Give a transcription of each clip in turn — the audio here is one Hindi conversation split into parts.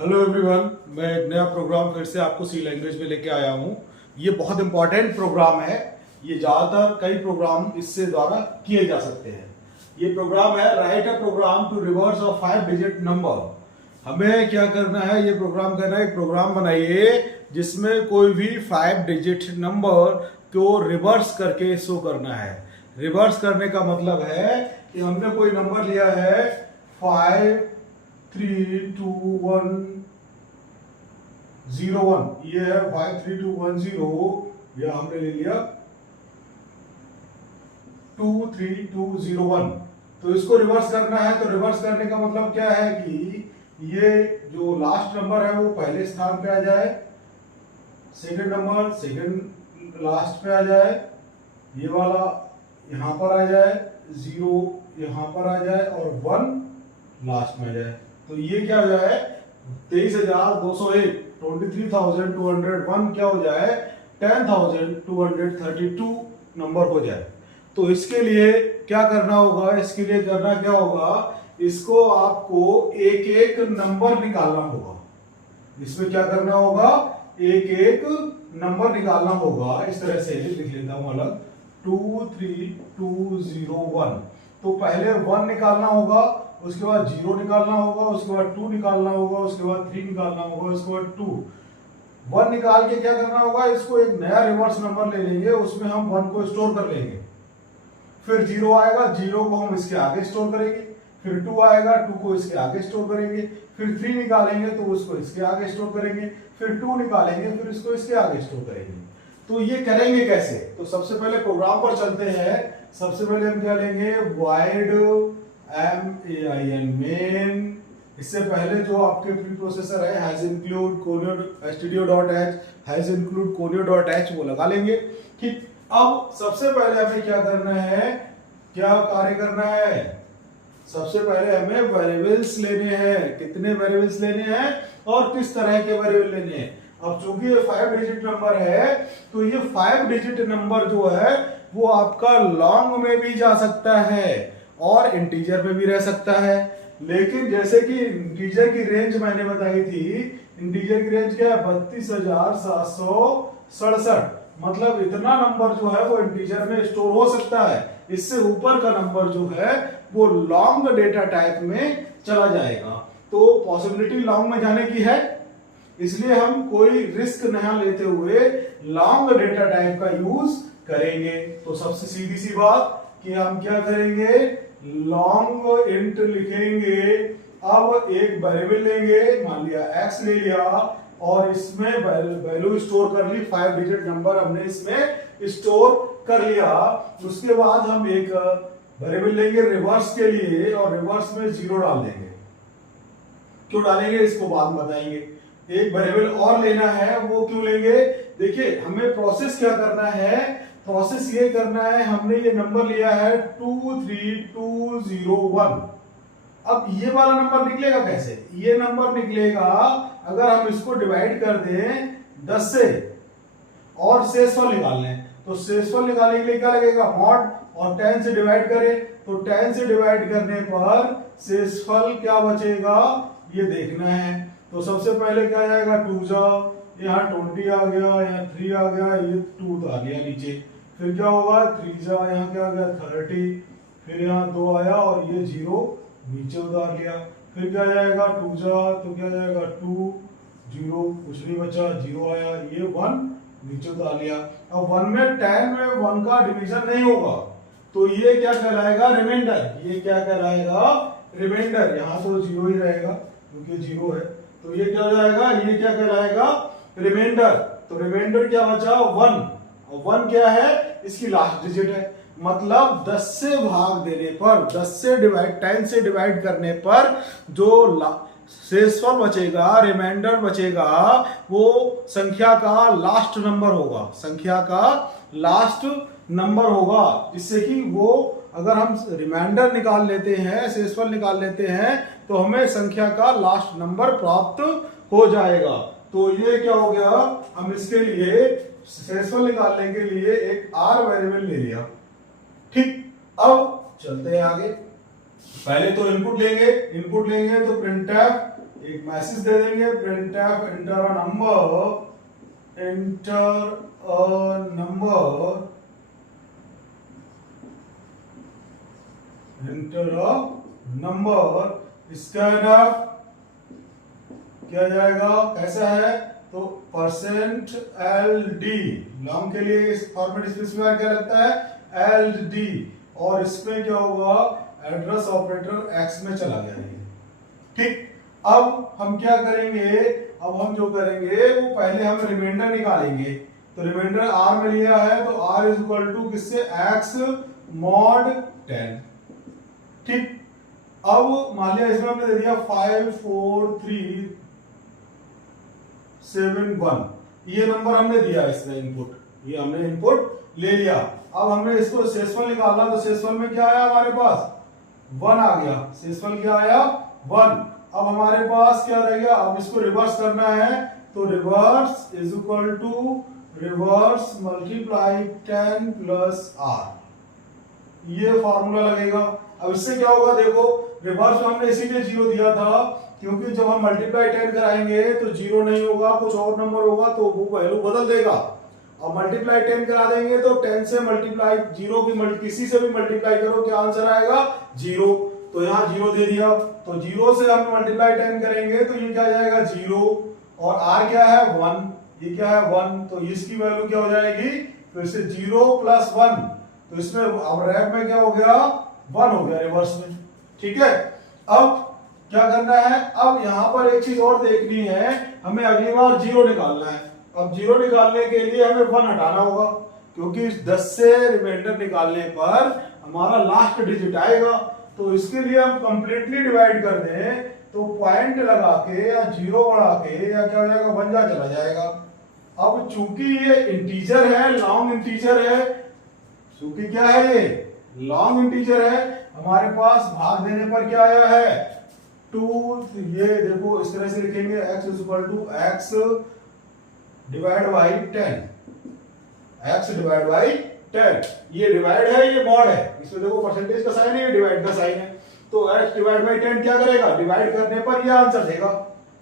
हेलो एवरीवन, मैं एक नया प्रोग्राम फिर से आपको सी लैंग्वेज में लेके आया हूँ। ये बहुत इंपॉर्टेंट प्रोग्राम है। ये ज़्यादातर कई प्रोग्राम इससे द्वारा किए जा सकते हैं। ये प्रोग्राम है write a program to reverse a 5 digit number. हमें क्या करना है, ये प्रोग्राम करना है। एक प्रोग्राम बनाइए जिसमें कोई भी 5 डिजिट नंबर को रिवर्स करके शो करना है। रिवर्स करने का मतलब है कि हमने कोई नंबर लिया है 5 3 2 1 0 1, ये है 5 3 2 1 0। यह हमने ले लिया 2 3 2 0 1। तो इसको रिवर्स करना है। तो रिवर्स करने का मतलब क्या है कि ये जो लास्ट नंबर है वो पहले स्थान पे आ जाए, सेकंड नंबर सेकंड लास्ट पे आ जाए, ये वाला यहां पर आ जाए, 0 यहां पर आ जाए और 1 लास्ट में आ जाए। तो ये क्या हो जाए 23,201, 23,201 क्या हो जाए 10,232 नंबर हो जाए। तो इसके लिए क्या करना होगा, इसके लिए करना क्या होगा, इसको आपको एक एक नंबर निकालना होगा। इसमें क्या करना होगा, एक एक नंबर निकालना होगा। इस तरह से लिख लेता हूं अलग, 2 3 2 0 1। तो पहले 1 निकालना होगा, उसके बाद 0 निकालना होगा, उसके बाद 2 निकालना होगा, उसके बाद 3 निकालना होगा, उसके बाद 2 1 निकाल के क्या करना होगा, इसको एक नया रिवर्स नंबर ले लेंगे, उसमें हम 1 को स्टोर कर लेंगे। फिर 0 आएगा, 0 को हम इसके आगे स्टोर करेंगे। फिर 2 आएगा, 2 को इसके आगे स्टोर करेंगे। फिर 3 निकालेंगे तो उसको इसके आगे स्टोर करेंगे। फिर 2 निकालेंगे, फिर इसको इसके आगे स्टोर करेंगे। तो ये करेंगे कैसे, तो सबसे पहले प्रोग्राम पर चलते हैं। सबसे पहले हम क्या लेंगे, वाइड main। इससे पहले जो आपके प्री प्रोसेसर है has include conio stdio.h, has include conio.h वो लगा लेंगे। ठीक, अब सबसे पहले हमें क्या करना है, क्या कार्य करना है, सबसे पहले हमें वेरिएबल्स लेने हैं। कितने वेरिएबल्स लेने हैं और किस तरह के वेरिएबल लेने हैं। अब चूंकि ये 5 डिजिट नंबर है, तो ये 5 डिजिट नंबर जो है वो आपका लॉन्ग में भी जा सकता है और इंटीजर में भी रह सकता है। लेकिन जैसे कि इंटीजर की रेंज मैंने बताई थी, इंटीजर की रेंज क्या है 32,767। मतलब इतना नंबर जो है वो इंटीजर में स्टोर हो सकता है। इससे ऊपर का नंबर जो है वो लॉन्ग डेटा टाइप में चला जाएगा। तो पॉसिबिलिटी लॉन्ग में जाने की है, इसलिए हम कोई रिस्क नहीं लेते हुए लॉन्ग डेटा टाइप का यूज करेंगे। तो सबसे सीधी सी बात कि हम क्या करेंगे, लॉन्ग इंट लिखेंगे। अब एक वेरिएबल लेंगे, मान लिया x ले लिया और इसमें वैल्यू स्टोर कर ली, 5 डिजिट नंबर हमने इसमें स्टोर कर लिया। उसके बाद हम एक वेरिएबल लेंगे रिवर्स के लिए और रिवर्स में 0 डाल देंगे। क्यों डालेंगे इसको बाद में बताएंगे। एक वेरिएबल और लेना है, वो क्यों लेंगे, देखिए हमें प्रोसेस क्या करना है, प्रोसेस ये करना है, हमने ये नंबर लिया है 23201। अब ये वाला नंबर निकलेगा कैसे, ये नंबर निकलेगा अगर हम इसको डिवाइड कर दें 10 से और शेषफल निकाल लें। तो शेषफल निकालने के लिए क्या लगेगा, मॉड, और 10 से डिवाइड करें तो 10 से डिवाइड करने पर शेषफल क्या बचेगा ये देखना है। तो सबसे पहले क्या जाएगा 2 जा, यहाँ 20 आ गया, यहाँ 3 आ गया, ये 2 आ गया नीचे। फिर क्या होगा 3 जा, यहाँ क्या आ गया 30, फिर यहाँ 2 आया और ये 0 नीचे उतार लिया। फिर क्या जाएगा 2 जा, तो क्या जाएगा 2 0, कुछ नहीं बचा, 0 आया, ये 1 नीचे उतार लिया। अब 1 में 10 में 1 का डिवीजन नहीं होगा, तो ये क्या कहलाएगा, रिमाइंडर। ये क्या कहलाएगा, रिमाइंडर। यहाँ तो 0 ही रहेगा क्योंकि 0 है, तो ये क्या हो जाएगा, ये क्या कहलाएगा, रिमाइंडर। तो रिमाइंडर क्या बचा 1, और 1 क्या है, इसकी लास्ट डिजिट है। मतलब 10 से भाग देने पर, 10 से डिवाइड 10 से डिवाइड करने पर जो शेषफल बचेगा, रिमाइंडर बचेगा, वो संख्या का लास्ट नंबर होगा, संख्या का लास्ट नंबर होगा। जिससे कि वो अगर हम रिमाइंडर निकाल लेते हैं, शेषफल निकाल लेते हैं, तो हमें संख्या का लास्ट नंबर प्राप्त हो जाएगा। तो ये क्या हो गया, हम इसके लिए शेषफल निकालने के लिए एक आर वेरिएबल ले लिया। ठीक, अब चलते हैं आगे। पहले तो इनपुट लेंगे तो printf एक मैसेज दे देंगे printf enter a number, enter a number, enter a number, इसका नाम क्या जाएगा, कैसा है, तो %LD लॉन्ग के लिए इस फॉर्मेट स्पेसिफायर क्या लगता है LD, और इसमें क्या होगा एड्रेस ऑपरेटर x में चला गया ये। ठीक, अब हम क्या करेंगे, अब हम जो करेंगे वो पहले हम रिमाइंडर निकालेंगे। तो रिमाइंडर r में लिया है तो r इज इक्वल टू किससे, x mod 10। ठीक, अब मान लिया इसमें हमने दे दिया 5 4 3 7 1, ये नंबर हमने दिया इसमें इनपुट, ये हमने इनपुट ले लिया। अब हमने इसको शेषफल निकालना, तो शेषफल में क्या आया हमारे पास 1 आ गया, शेषफल क्या आया 1। अब हमारे पास क्या रह गया, अब इसको रिवर्स करना है, तो reverse is equal to reverse multiply 10 plus r, ये फॉर्मूला लगेगा। अब इससे क्या होगा, देखो रिवर्स में हमने इसीलिए 0 दिया था क्योंकि जब हम मल्टीप्लाई 10 कराएंगे तो 0 नहीं होगा, कुछ और नंबर होगा तो वो वैल्यू बदल देगा। अब मल्टीप्लाई 10 करा देंगे तो 10 से मल्टीप्लाई 0 की किसी से भी मल्टीप्लाई करो, क्या आंसर आएगा 0, तो यहाँ 0 दे दिया, तो 0 से हम मल्टीप्लाई 10 करेंगे तो ये क्या जाएगा 0, और r क्या है 1, ये क्या है 1, तो इसकी वैल्यू क्या हो जाएगी फिर से 0 प्लस 1, तो इसमें अब रैप में क्या हो गया 1 हो गया रिवर्स में। ठीक है, अब क्या करना है, अब यहां पर एक चीज और देखनी है, हमें अगली बार 0 निकालना है। अब 0 निकालने के लिए हमें 1 हटाना होगा, क्योंकि 10 से रिमाइंडर निकालने पर हमारा लास्ट डिजिट आएगा, तो इसके लिए हम कंप्लीटली डिवाइड कर दें तो पॉइंट लगा के या 0 बढ़ा के या क्या हो जाएगा 1 जा चला जाएगा। अब चूंकि ये इंटीजर है, लॉन्ग इंटीजर है, चूंकि क्या है ये लॉन्ग इंटीजर है, हमारे पास भाग देने पर क्या आया है 2, ये देखो इस तरह से लिखेंगे x is equal to x divide by 10, x divide by 10, ये डिवाइड है ये मॉड है, इसमें देखो परसेंटेज का साइन है, ये डिवाइड का साइन है, तो x डिवाइड बाई 10 क्या करेगा, डिवाइड करने पर ये आंसर देगा,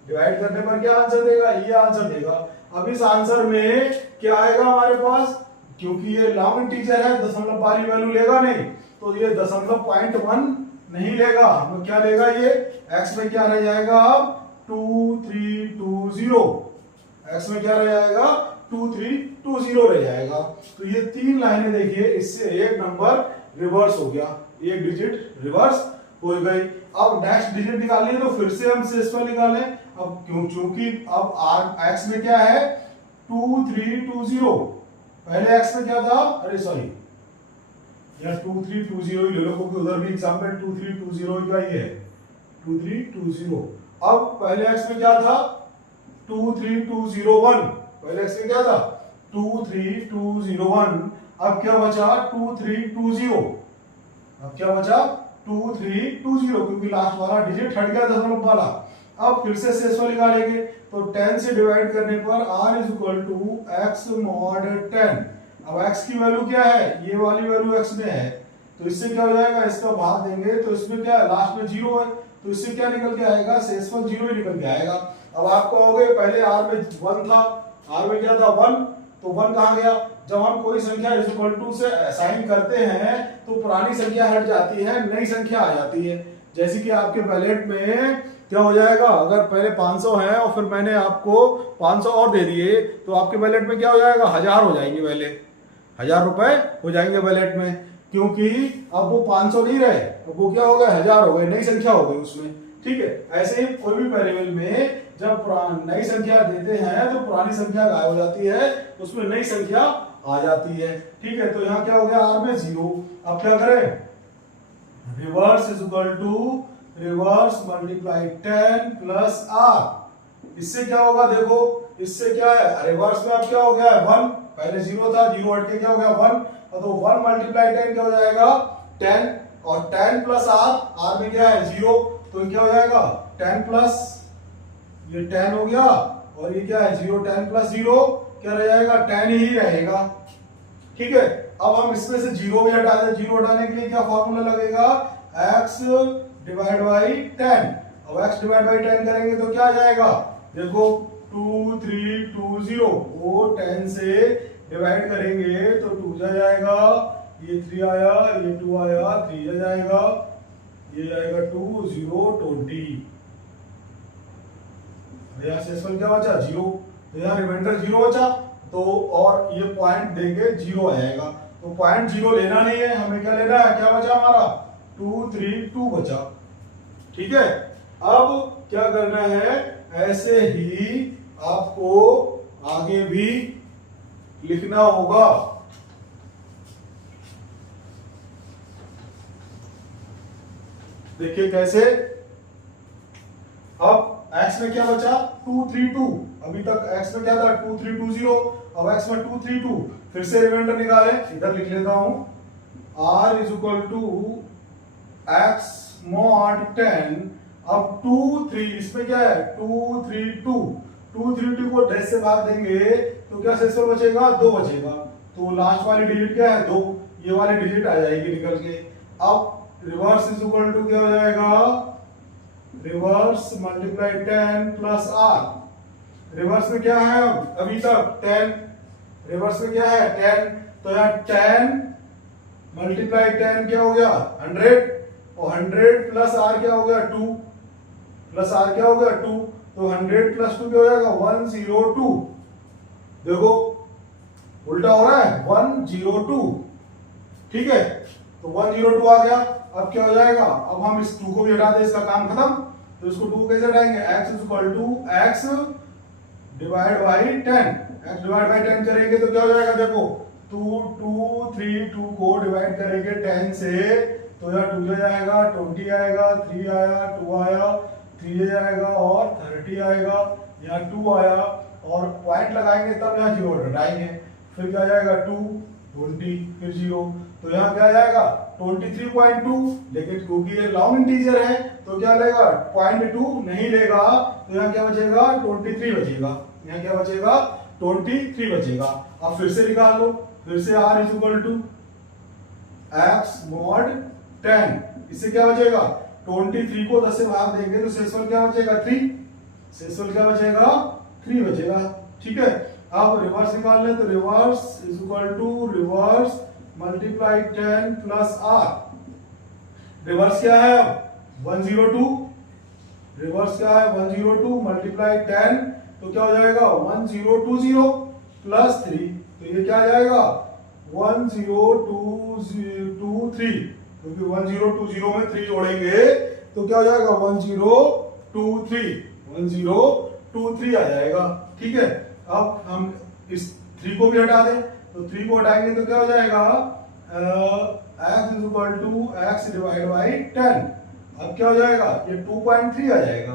डिवाइड करने पर क्या आंसर देगा, ये आंसर देगा। अब इस आंसर में क्या आएगा हमारे पास, क्योंकि ये लॉन्ग इंटीजर है दशमलव वाली वैल्यू लेगा नहीं, तो ये 0.1 नहीं लेगा, हमें क्या लेगा, ये x में क्या रह जाएगा अब 2320, x में क्या रह जाएगा 2320 रह जाएगा। तो ये 3 लाइनें देखिए, इससे एक नंबर रिवर्स हो गया, एक डिजिट रिवर्स हो गई। अब नेक्स्ट डिजिट निकालनी है तो फिर से हम शेषफल निकालें, अब चूंकि अब x में क्या है 2320, पहले x में क्या था, अरे सॉरी या 2320 ही ले लो, क्योंकि उधर भी एग्जांपल 2320 का ही है 2320। अब पहले x में क्या था 23201, पहले x में क्या था 23201, अब क्या बचा 2320, अब क्या बचा 2320, क्योंकि लास्ट वाला डिजिट हट गया दशमलव वाला। अब फिर से शेषफल निकालेंगे, तो 10 से डिवाइड करने पर r is equal to x mod 10। अब x की वैल्यू क्या है, ये वाली वैल्यू x में है, तो इससे क्या हो जाएगा, इसका भाग देंगे तो इसमें क्या है लास्ट में 0 है, तो इससे क्या निकल के आएगा, शेषफल 0 ही निकल के आएगा। अब आप कहोगे पहले r में 1 था, r में क्या था 1, तो 1 कहाँ गया, जब हम कोई संख्या इज इक्वल टू से असाइन करते हैं तो पुरानी संख्या हट जाती है, नई संख्या आ जाती है। जैसे कि आपके बैलेट में क्या हो जाएगा, अगर पहले 500 है और फिर मैंने आपको 500 और दे दिए तो आपके बैलेट में क्या हो जाएगा 1000 हो जाएंगे, पहले 1000 रुपए हो जाएंगे बैलेट में, क्योंकि अब वो 500 नहीं रहे, अब वो क्या हो गए 1000 हो गए, नई संख्या हो गई उसमें। ठीक है, ऐसे ही कोई भी वेरिएबल में जब नई संख्या देते हैं तो पुरानी संख्या गायब हो जाती है, उसमें नई संख्या आ जाती है। ठीक है, तो यहाँ क्या हो गया r में 0। अब क्या करें, reverse is equal to reverse multiply 10 plus r, इससे क्या होगा, देखो इससे क्या है, रिवर्स में अब क्या हो गया 1, पहले 0 था, 0 हट के क्या हो गया 1, और तो 1 मल्टीप्लाई 10 क्या हो जाएगा 10, और 10 प्लस r में क्या है 0, तो क्या हो जाएगा 10 प्लस ये 10 हो गया, और ये क्या है 0, 10 प्लस 0 क्या रह जाएगा 10 ही रहेगा। ठीक है, अब हम इसमें से 0 भी हटा दें, 0 हटाने के लिए क्या फॉर्मूला लगेगा, x डिवाइड बाई 10, अब x डिवाइड बाई 10 करेंगे तो क्या आ जाएगा, देखो 2 3 2 0, वो 10 से डिवाइड करेंगे तो 2 जा जाएगा, ये 3 आया, ये 2 आया, 3 जा जाएगा, ये आएगा 2 0 20। यहाँ शेषफल क्या बचा, 0, तो यहाँ रिमाइंडर 0 बचा, तो और ये पॉइंट देंगे 0 आएगा, तो पॉइंट 0 लेना नहीं है, हमें क्या लेना है, क्या बचा हमारा 2 3 2 बचा। ठीक है, अब क्या करना है, ऐसे ही आपको आगे भी लिखना होगा। देखिए कैसे, अब x में क्या बचा 2 3 2, अभी तक x में क्या था 2 3 2 0, अब x में 2 3 2, फिर से रिमाइंडर निकाले, इधर लिख लेता हूं, r is equal to x mod 10, अब 2 3, इसमें क्या है 2 3 2, 2 3 2 को डैश से भाग देंगे तो क्या शेषफल बचेगा, 2 बचेगा, तो लास्ट वाली डिजिट क्या है 2, ये वाली डिजिट आ जाएगी निकल के। अब रिवर्स इज इक्वल टू क्या हो जाएगा, reverse multiply 10 plus r, reverse में क्या है अभी तक 10, रिवर्स में क्या है 10, तो यहाँ 10 मल्टीप्लाई 10 क्या हो गया 100, और 100 प्लस r क्या हो गया 2, प्लस r क्या हो गया 2, तो 100 प्लस 2 क्या हो जाएगा 102, देखो उल्टा हो रहा है 102। ठीक है, तो 102 आ गया, अब क्या हो जाएगा, अब हम इस 2 को भी हटा दें, इसका काम खत्म, तो इसको 2 कैसे हटाएंगे, x is equal to x divide by 10, x divide by 10 करेंगे तो क्या हो जाएगा, देखो 2 2 3 2 को डिवाइड करेंगे 10 से, तो यहाँ 2 जाएगा, 20 आएगा, 3 आया, 2 आया, 3 जाएगा और 30 आएगा, यहाँ 2 आया, और पॉइंट लगाएंगे तब यहाँ 0 हटाएंगे, फिर क्या जाएगा 2 20 फिर 0, तो यहाँ क्या जाएगा 23.2, लेकिन क्योंकि ये लॉन्ग इंटीजर है तो क्या लेगा 0.2 नहीं लेगा, तो यहाँ क्या बचेगा 23 बचेगा, यहाँ क्या बचेगा 23 बचेगा। अब फिर से निकाल लो, फिर से r is equal to x mod 10, इससे क्या बचेगा 23 को 10 से भाग देंगे तो शेषफल क्या बचेगा 3, शेषफल क्या बचेगा 3 बचेगा। ठीक है, अब रिवर्स निकाल ले, तो reverse is equal to reverse multiply 10 plus r, reverse क्या है अब 102, रिवर्स क्या है 102 मल्टीप्लाई 10, तो क्या हो जाएगा 1020 प्लस 3, तो ये क्या आ जाएगा 1023, क्योंकि 1020 में 3 जोड़ेंगे तो क्या हो जाएगा 1023 आ जाएगा। ठीक है, अब हम इस 3 को भी हटा दें, तो 3 को हटाएंगे तो क्या हो जाएगा x is equal to x divide by 10, अब क्या हो जाएगा ये 2.3 आ जाएगा,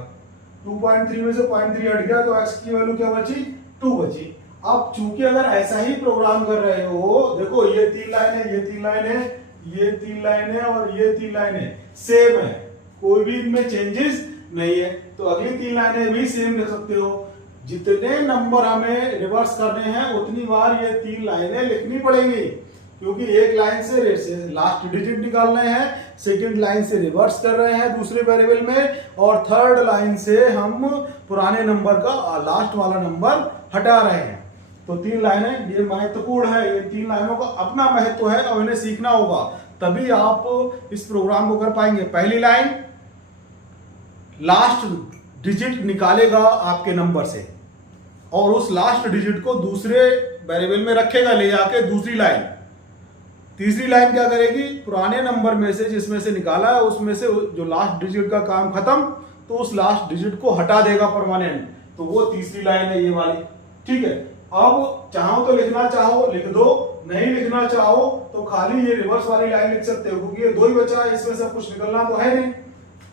2.3 में से 0.3 हट गया तो x की वैल्यू क्या बची 2 बची। अब चूंकि अगर ऐसा ही प्रोग्राम कर रहे हो, देखो ये 3 लाइनें, ये 3 लाइनें, ये 3 लाइनें और ये 3 लाइनें सेम है, कोई भी इनमें चेंजेस नहीं है, तो अगली 3 लाइनें भी सेम लिख सकते हो। जितने नंबर हमें रिवर्स करने हैं उतनी बार ये 3 लाइनें लिखनी पड़ेंगी, क्योंकि एक लाइन से लास्ट डिजिट निकालने हैं, सेकंड लाइन से रिवर्स कर रहे हैं दूसरे वेरिएबल में, और थर्ड लाइन से हम पुराने नंबर का लास्ट वाला नंबर हटा रहे हैं। तो 3 लाइनें ये महत्वपूर्ण है, ये 3 लाइनों का अपना महत्व है और इन्हें सीखना होगा, तभी आप इस प्रोग्राम को कर पाएंगे। पहली लाइन लास्ट डिजिट निकालेगा आपके नंबर से और उस लास्ट डिजिट को दूसरे वेरिएबल में रखेगा ले जाके दूसरी लाइन। तीसरी लाइन क्या करेगी, पुराने नंबर में से जिसमें से निकाला है उसमें से जो लास्ट डिजिट का काम खत्म, तो उस लास्ट डिजिट को हटा देगा परमानेंट, तो वो तीसरी लाइन है ये वाली। ठीक है, अब चाहो तो लिखना चाहो लिख दो, नहीं लिखना चाहो तो खाली ये रिवर्स वाली लाइन लिख सकते हो, क्योंकि ये 2 ही बचा है, इसमें सब कुछ निकलना तो है नहीं,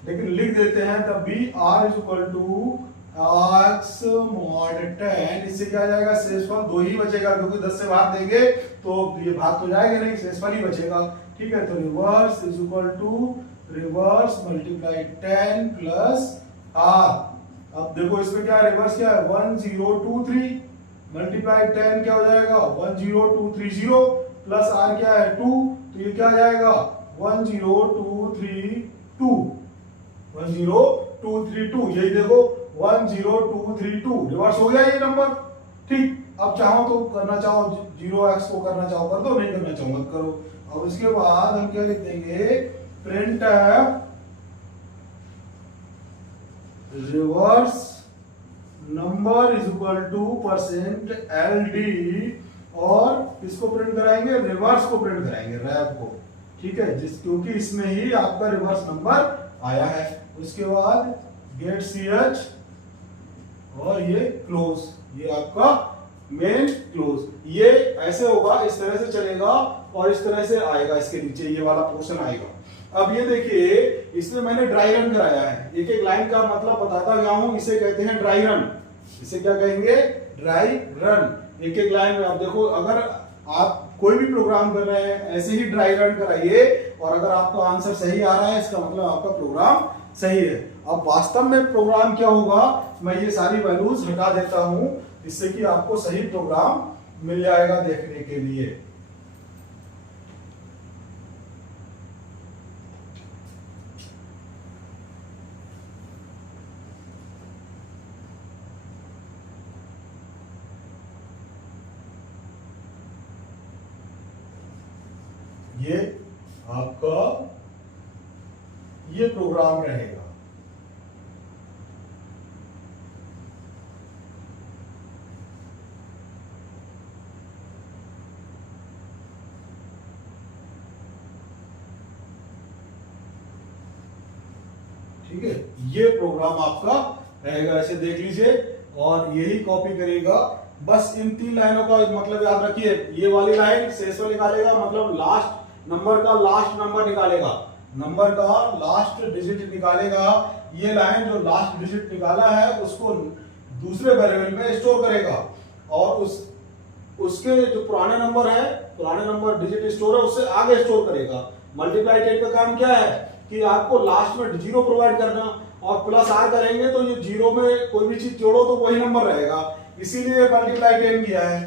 लेकिन लिख देते हैं तब भी r is equal to x mod 10, इससे क्या जाएगा शेषफल 2 ही बचेगा, क्योंकि 10 से भाग देंगे तो ये भाग तो जाएगा नहीं, शेषफल ही बचेगा। ठीक है, तो reverse is equal to reverse multiply 10 plus r। अब देखो इसमें क्या है, रिवर्स क्या है 1023 मल्टीप्लाई 10 क्या हो जाएगा 10230 प्लस r क्या है 2, तो ये क्या जाएगा 10232 232, यही देखो 10232 रिवर्स हो गया ये नंबर। ठीक, अब चाहो तो करना चाहो 0x को करना चाहो कर दो, नहीं करना चाहो मत करो। अब इसके बाद हम क्या लिख देंगे, print reverse number is equal two percent LD, और इसको प्रिंट कराएंगे, रिवर्स को प्रिंट कराएंगे, रैप को। ठीक है, क्योंकि इसमें ही आपका रिवर्स नंबर आया है। उसके बाद गेट CH और ये क्लोज, ये आपका मेन क्लोज, ये ऐसे होगा, इस तरह से चलेगा और इस तरह से आएगा, इसके नीचे ये वाला पोर्शन आएगा। अब ये देखिए, इसमें मैंने ड्राई रन कराया है, एक एक लाइन का मतलब बताता गया हूं, इसे कहते हैं ड्राई रन। इसे क्या कहेंगे, ड्राई रन। एक एक लाइन में आप देखो, अगर आप कोई भी प्रोग्राम कर रहे हैं ऐसे ही ड्राई रन कराइए, और अगर आपका आंसर सही आ रहा है इसका मतलब आपका प्रोग्राम सही है। अब वास्तव में प्रोग्राम क्या होगा, मैं ये सारी वैल्यूज हटा देता हूं, जिससे कि आपको सही प्रोग्राम मिल जाएगा देखने के लिए। ये आपका ये प्रोग्राम रहेगा। ठीक है, ये प्रोग्राम आपका रहेगा, ऐसे देख लीजिए, और यही कॉपी करेगा। बस इन 3 लाइनों का मतलब याद रखिए, ये वाली लाइन शेष में निकालेगा, मतलब लास्ट नंबर का लास्ट नंबर निकालेगा, नंबर का लास्ट डिजिट निकालेगा। ये लाइन जो लास्ट डिजिट निकाला है उसको दूसरे वेरिएबल में स्टोर करेगा, और उसके जो पुराने नंबर है, पुराने नंबर डिजिट स्टोर है, उससे आगे स्टोर करेगा। मल्टीप्लाई टेन का काम क्या है कि आपको लास्ट में 0 प्रोवाइड करना, और प्लस R करेंगे तो ये 0 में कोई भी चीज जोड़ो तो वही नंबर रहेगा, इसीलिए मल्टीप्लाई 10 किया है।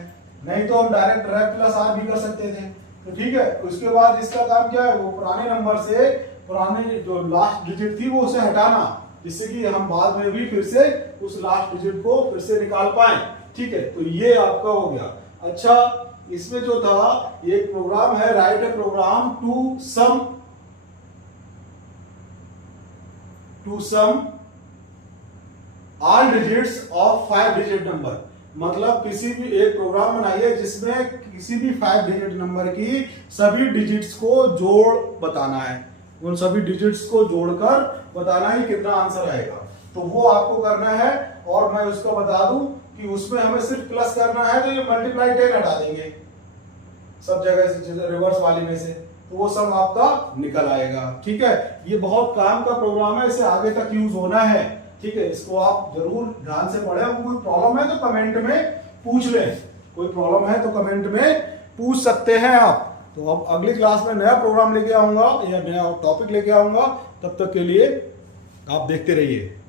नहीं तो हम डायरेक्ट रैप प्लस R भी कर सकते थे। तो ठीक है, उसके बाद इसका काम क्या है, वो पुराने नंबर से पुराने जो लास्ट डिजिट थी वो उसे हटाना, जिससे कि हम बाद में भी फिर से उस लास्ट डिजिट को फिर से निकाल पाए। ठीक है, तो ये आपका हो गया। अच्छा, इसमें जो था एक प्रोग्राम है, write a program to sum all digits of 5 digit number, मतलब किसी भी एक प्रोग्राम बनाइए जिसमें किसी भी 5 डिजिट नंबर की सभी डिजिट्स को जोड़ बताना है, उन सभी डिजिट्स को जोड़कर बताना है कितना आंसर आएगा। तो वो आपको करना है, और मैं उसका बता दूं कि उसमें हमें सिर्फ प्लस करना है, तो ये मल्टीप्लाई 10 हटा देंगे सब जगह से, रिवर्स वाली में से, तो वो सब आपका निकल आएगा। ठीक है, ये बहुत काम का प्रोग्राम है, इसे आगे तक यूज होना है। ठीक है, इसको आप जरूर ध्यान से पढ़ें। कोई प्रॉब्लम है तो कमेंट में पूछ लें, कोई प्रॉब्लम है तो कमेंट में पूछ सकते हैं आप। तो अब अगली क्लास में नया प्रोग्राम लेके आऊंगा या नया टॉपिक लेके आऊंगा, तब तक के लिए आप देखते रहिए।